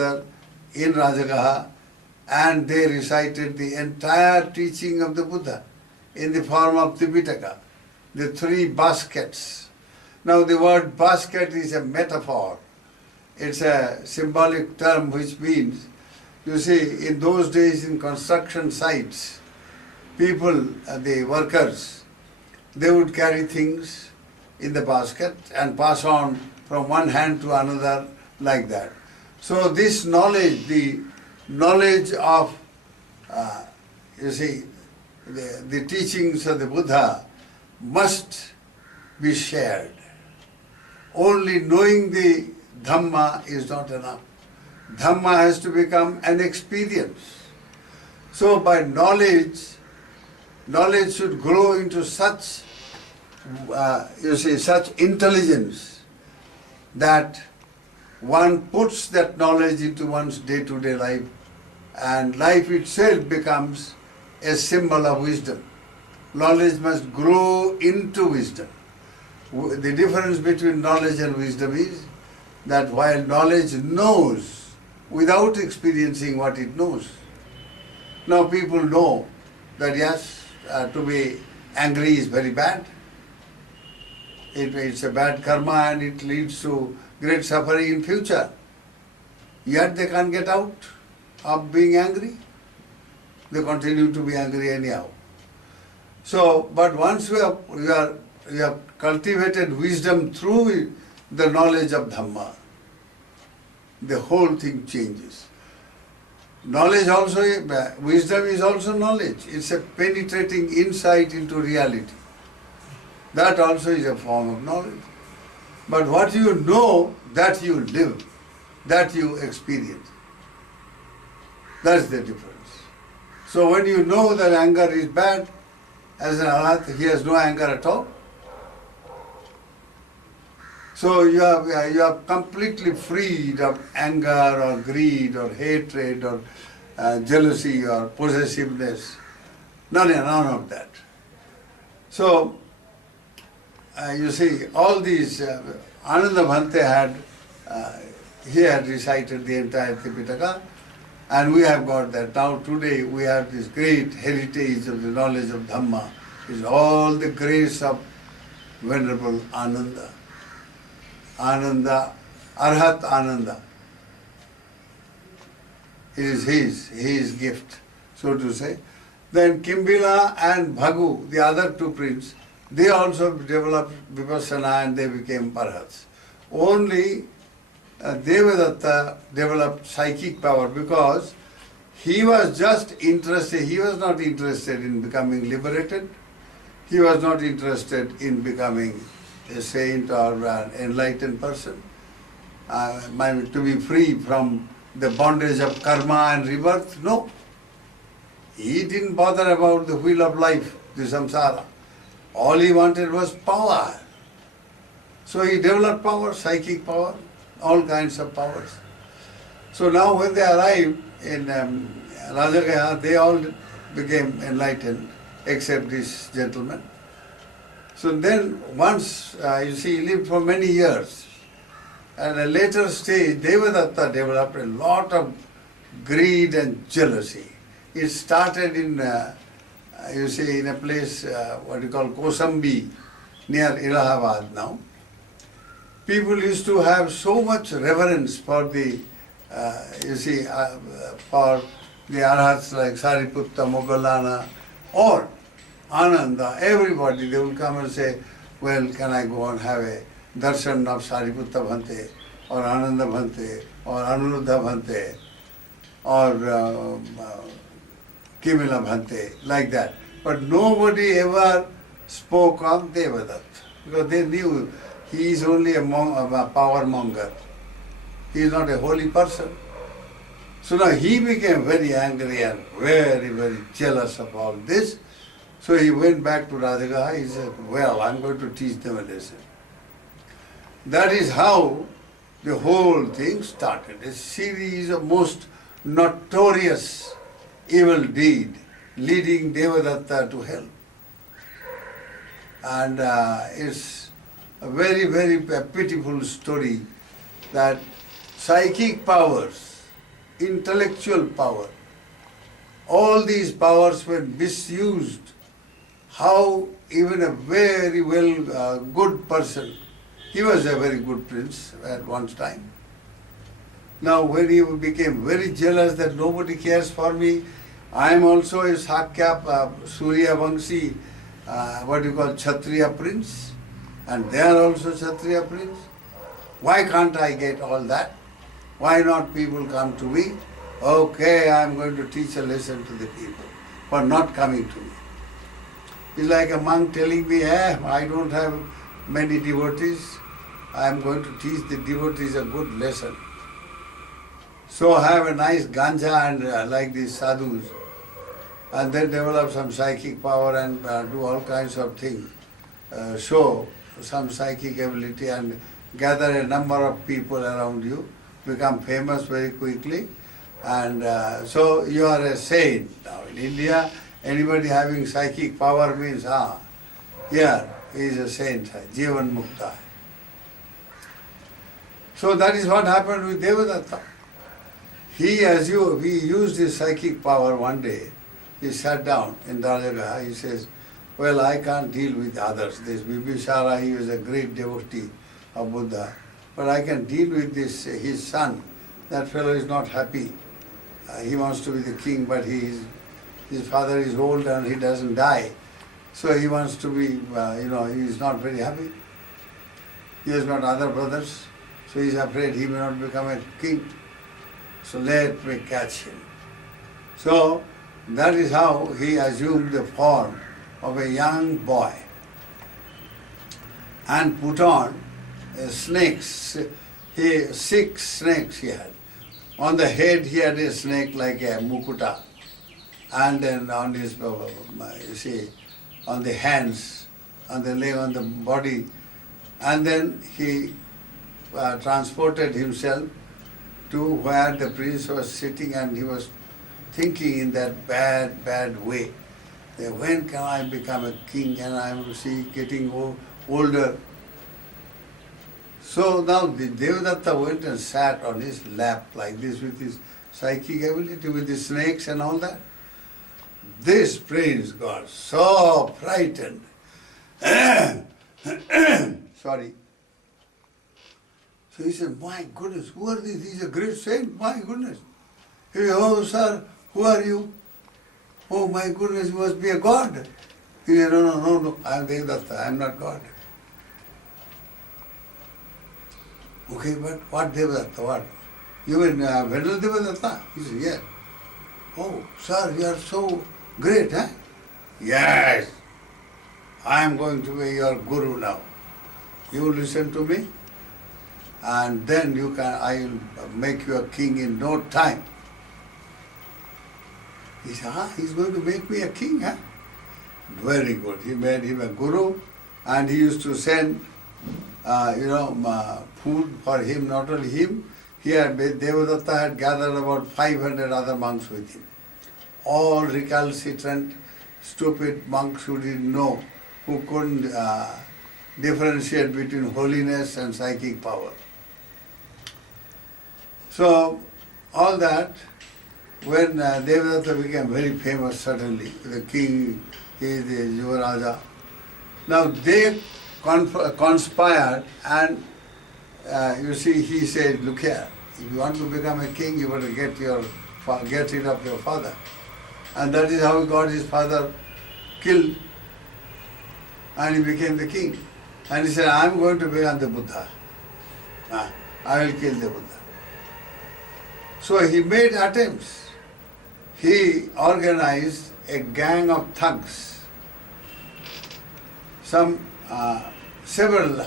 in Rajagaha, and they recited the entire teaching of the Buddha in the form of Tipitaka, the three baskets. Now the word basket is a metaphor. It's a symbolic term which means, you see, in those days in construction sites, people, the workers, they would carry things in the basket and pass on from one hand to another like that. So this knowledge, the knowledge of, you see, the teachings of the Buddha must be shared. Only knowing the Dhamma is not enough. Dhamma has to become an experience. So by knowledge should grow into such, such intelligence that one puts that knowledge into one's day-to-day life, and life itself becomes a symbol of wisdom. Knowledge must grow into wisdom. The difference between knowledge and wisdom is that while knowledge knows without experiencing what it knows. Now people know that yes, to be angry is very bad. It's a bad karma and it leads to great suffering in future. Yet they can't get out of being angry. They continue to be angry anyhow. So, but once you have cultivated wisdom through the knowledge of Dhamma, the whole thing changes. Knowledge also, wisdom is also knowledge. It's a penetrating insight into reality. That also is a form of knowledge. But what you know, that you live, that you experience. That's the difference. So when you know that anger is bad, as an Arhat, he has no anger at all. So you are completely freed of anger or greed or hatred or jealousy or possessiveness. None of that. So you see, all these, Ananda Bhante he had recited the entire Tipitaka, and we have got that. Now today we have this great heritage of the knowledge of Dhamma. It's all the grace of Venerable Ananda. Arhat Ananda. It is his gift, so to say. Then Kimbila and Bhagu, the other two princes, they also developed Vipassana and they became Arhats. Only Devadatta developed psychic power because he was just interested, he was not interested in becoming liberated, he was not interested in becoming a saint or an enlightened person, to be free from the bondage of karma and rebirth. No. He didn't bother about the wheel of life, the samsara. All he wanted was power. So he developed power, psychic power, all kinds of powers. So now when they arrived in Rajagaha, they all became enlightened, except this gentleman. So then once, you see, he lived for many years. At a later stage, Devadatta developed a lot of greed and jealousy. It started in, you see, in a place, what you call Kosambi, near Allahabad now. People used to have so much reverence for the, for the Arhats like Sariputta, Moggallana, or Ananda, everybody, they will come and say, well, can I go and have a darshan of Sariputta Bhante, or Ananda Bhante, or Anuruddha Bhante, or Kimila Bhante, like that. But nobody ever spoke of Devadatta, because they knew he is only a power monger. He is not a holy person. So now he became very angry and very, very jealous of all this. So he went back to Rajagaha. He said, well, I'm going to teach them a lesson. That is how the whole thing started. A series of most notorious evil deed leading Devadatta to hell. And it's a very, very pitiful story that psychic powers intellectual power. All these powers were misused. How even a very good person, he was a very good prince at one time. Now when he became very jealous that nobody cares for me, I am also a Sakya Surya Vamsi, what you call Kshatriya prince, and they are also Kshatriya prince. Why can't I get all that? Why not people come to me? Okay, I am going to teach a lesson to the people for not coming to me. It's like a monk telling me, I don't have many devotees. I am going to teach the devotees a good lesson. So have a nice ganja and like these sadhus, and then develop some psychic power and do all kinds of things. Show some psychic ability and gather a number of people around you, become famous very quickly, and so you are a saint. Now in India, anybody having psychic power means, here he is a saint, Jivan Mukta. So that is what happened with Devadatta. He used his psychic power one day. He sat down in Darjagaha. He says, well, I can't deal with others. This Bibhisara, he was a great devotee of Buddha. But I can deal with this, his son. That fellow is not happy. He wants to be the king, but his father is old and he doesn't die. So he wants to be, he is not very happy. He has got other brothers. So he is afraid he may not become a king. So let me catch him. So that is how he assumed the form of a young boy and put on snakes. 6 snakes he had. On the head he had a snake like a mukuta, and then on his, on the hands, on the leg, on the body, and then he transported himself to where the prince was sitting, and he was thinking in that bad way, that when can I become a king, and I am getting older. So now the Devadatta went and sat on his lap like this with his psychic ability, with the snakes and all that. This prince got so frightened. Sorry. So he said, my goodness, who are these? He's a great saint, my goodness. He said, oh sir, who are you? Oh my goodness, you must be a god. He said, no, I am Devadatta, I am not God. Okay, but what Devadatta, what? You mean Venerable Devadatta? He said, yes. Oh, sir, you are so great, huh? Yes. I am going to be your guru now. You listen to me, and then I will make you a king in no time. He said, he's going to make me a king, huh? Very good. He made him a guru, and he used to send, food for him, not only him. Devadatta had gathered about 500 other monks with him. All recalcitrant, stupid monks who didn't know, who couldn't differentiate between holiness and psychic power. So, all that, when Devadatta became very famous suddenly, the king, he is the Yuvaraja. Now they conspired, and he said, look here, if you want to become a king, you have to get rid of your father. And that is how he got his father killed, and he became the king. And he said, I am going to become the Buddha. I will kill the Buddha. So he made attempts. He organized a gang of thugs. Several,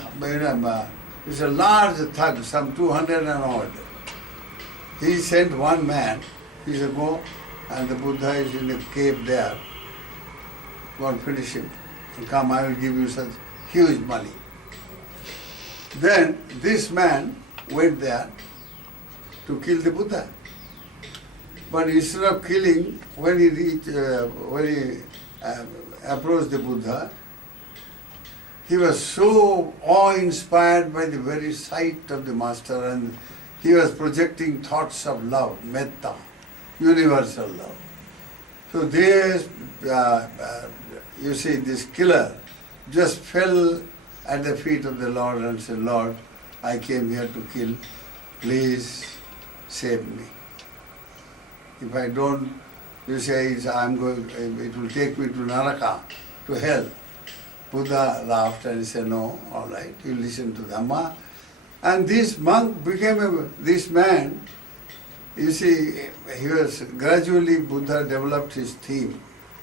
it's a large thug, some 200 and odd. He sent one man, he said, go, and the Buddha is in a cave there. Go and finish him. And come, I will give you such huge money. Then this man went there to kill the Buddha. But instead of killing, when he approached the Buddha, he was so awe-inspired by the very sight of the master, and He was projecting thoughts of love, metta, universal love. So you see, this killer just fell at the feet of the Lord and said, Lord, I came here to kill. Please save me. If I don't, you say, it will take me to Naraka, to hell. Buddha laughed and he said, no, all right, you listen to Dhamma. And this monk became this man, you see, he was gradually, Buddha developed his theme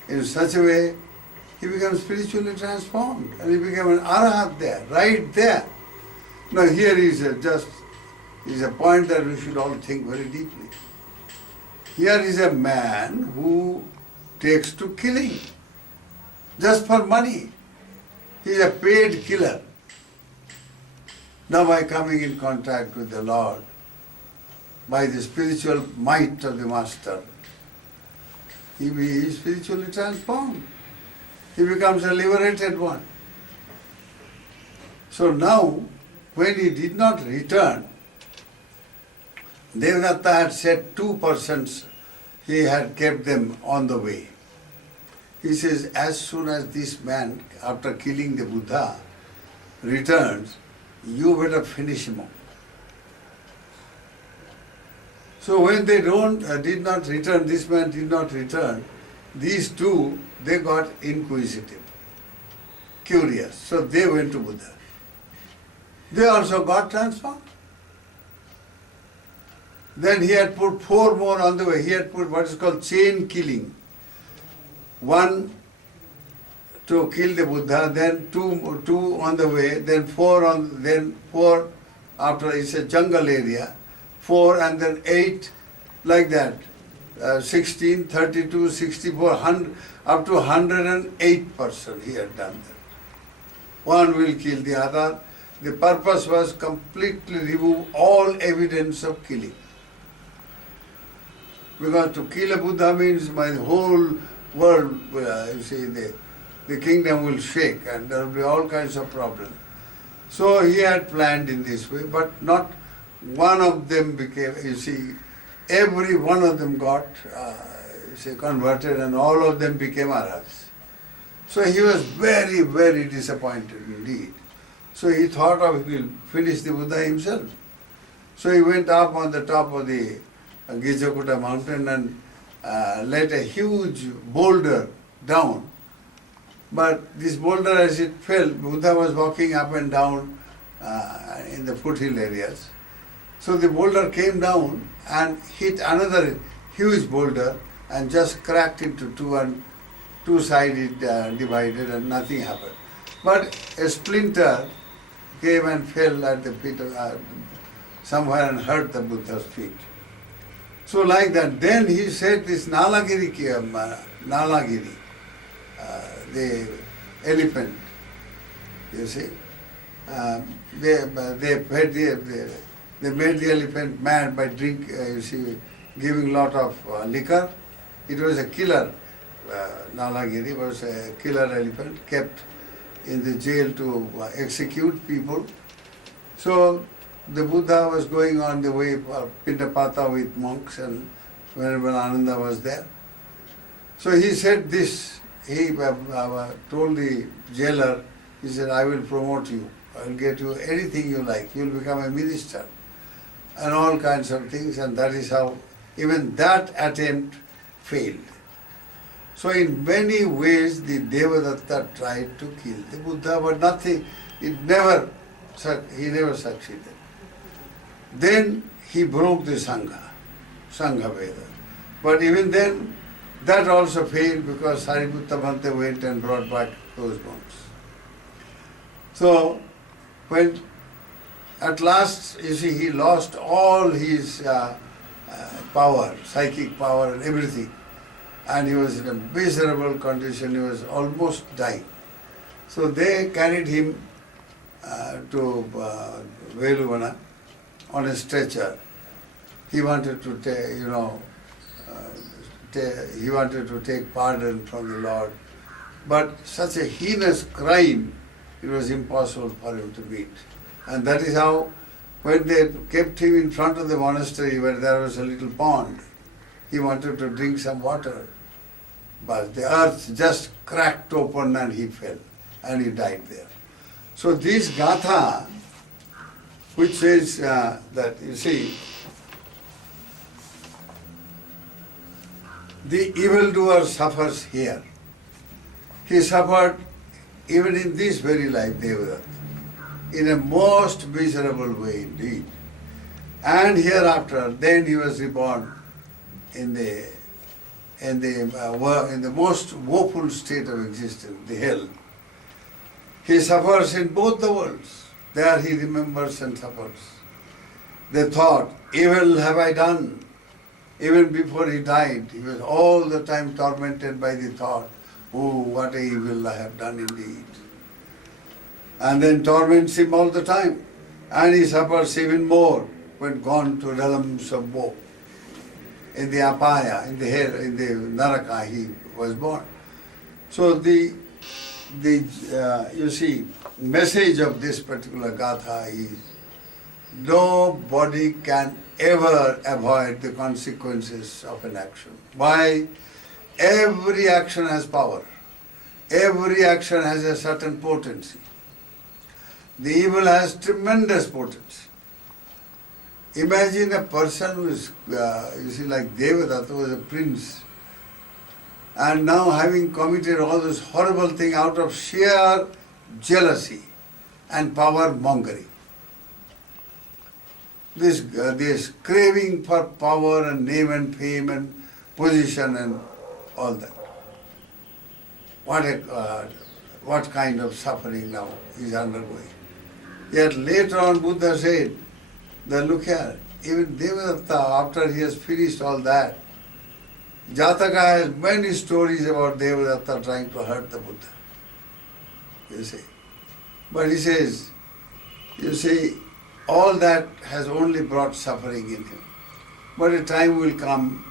in such a way, he became spiritually transformed and he became an arahat there, right there. Now here is a point that we should all think very deeply. Here is a man who takes to killing just for money. He is a paid killer. Now by coming in contact with the Lord, by the spiritual might of the Master, he is spiritually transformed. He becomes a liberated one. So now, when he did not return, Devadatta had set 2 persons, he had kept them on the way. He says, as soon as this man, after killing the Buddha, returns, you better finish him off. So when they did not return, this man did not return, these two, they got inquisitive, curious. So they went to Buddha. They also got transformed. Then he had put 4 more on the way. He had put what is called chain killing. 1 to kill the Buddha, then 2 on the way, then 4 after it's a jungle area, 4 and then 8, like that. 16, 32, 64, 100, up to 108 person he had done that. One will kill the other. The purpose was completely remove all evidence of killing. Because to kill a Buddha means my whole world, you see, the kingdom will shake and there will be all kinds of problems. So he had planned in this way, but not one of them became, you see, every one of them got converted and all of them became Arhats. So he was very, very disappointed indeed. So he thought of he will finish the Buddha himself. So he went up on the top of the Gijakuta mountain and let a huge boulder down. But this boulder, as it fell, Buddha was walking up and down in the foothill areas. So the boulder came down and hit another huge boulder and just cracked into 2 and 2 sides it divided and nothing happened. But a splinter came and fell at the feet of somewhere and hurt the Buddha's feet. So like that, then he said this Nalagiri, the elephant, you see, they made the elephant mad by giving lot of liquor. It was a killer, Nalagiri was a killer elephant kept in the jail to execute people. So the Buddha was going on the way for Pindapata with monks and whenever Ananda was there. So he said this, he told the jailer, he said, I will promote you, I will get you anything you like, you will become a minister and all kinds of things, and that is how even that attempt failed. So in many ways the Devadatta tried to kill the Buddha, but nothing, he never succeeded. Then he broke the Sangha Veda. But even then, that also failed because Sariputta Bhante went and brought back those monks. So when at last, you see, he lost all his power, psychic power and everything. And he was in a miserable condition, he was almost dying. So they carried him to Veluvana on a stretcher. He wanted to he wanted to take pardon from the Lord. But such a heinous crime, it was impossible for him to meet. And that is how When they kept him in front of the monastery where there was a little pond, he wanted to drink some water. But the earth just cracked open and he fell and he died there. So this gatha, which says that, you see, the evildoer suffers here. He suffered even in this very life, Devadatta, in a most miserable way indeed. And hereafter, then he was reborn in the most woeful state of existence, the hell. He suffers in both the worlds. There he remembers and suffers. The thought, evil have I done. Even before he died, he was all the time tormented by the thought, oh, what a evil I have done indeed. And then torments him all the time. And he suffers even more when gone to realms of woe. In the apaya, in the hell, in the naraka he was born. So you see, message of this particular gatha is, nobody can ever avoid the consequences of an action. Why? Every action has power. Every action has a certain potency. The evil has tremendous potency. Imagine a person who is, you see, like Devadatta was a prince, and now having committed all this horrible thing out of sheer jealousy and power mongering. This craving for power and name and fame and position and all that. What kind of suffering now he is undergoing. Yet later on Buddha said that look here, even Devadatta, after he has finished all that, Jataka has many stories about Devadatta trying to hurt the Buddha. You see. But he says, you see, all that has only brought suffering in him. But a time will come,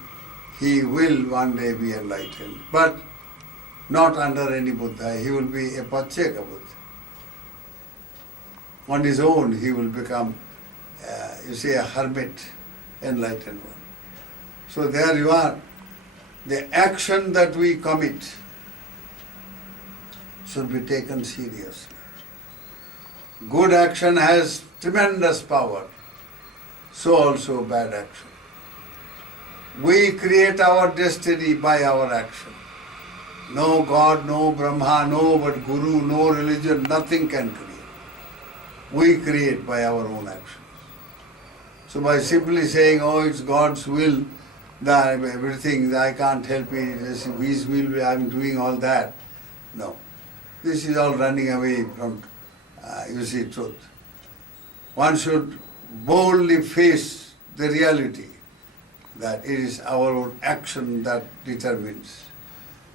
he will one day be enlightened. But not under any Buddha, he will be a Pacceka Buddha. On his own, he will become, you see, a hermit, enlightened one. So there you are. The action that we commit should be taken seriously. Good action has tremendous power, so also bad action. We create our destiny by our action. No God, no Brahma, no but Guru, no religion, nothing can create. We create by our own actions. So by simply saying, oh, it's God's will, that everything, I can't help it, it's His will, I'm doing all that. No. This is all running away from, you see, truth. One should boldly face the reality that it is our own action that determines.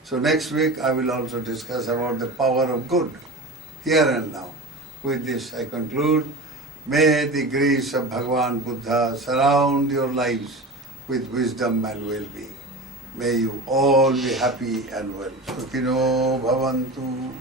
So next week I will also discuss about the power of good, here and now. With this I conclude. May the grace of Bhagavan Buddha surround your lives with wisdom and well-being. May you all be happy and well. Sukhino bhavantu.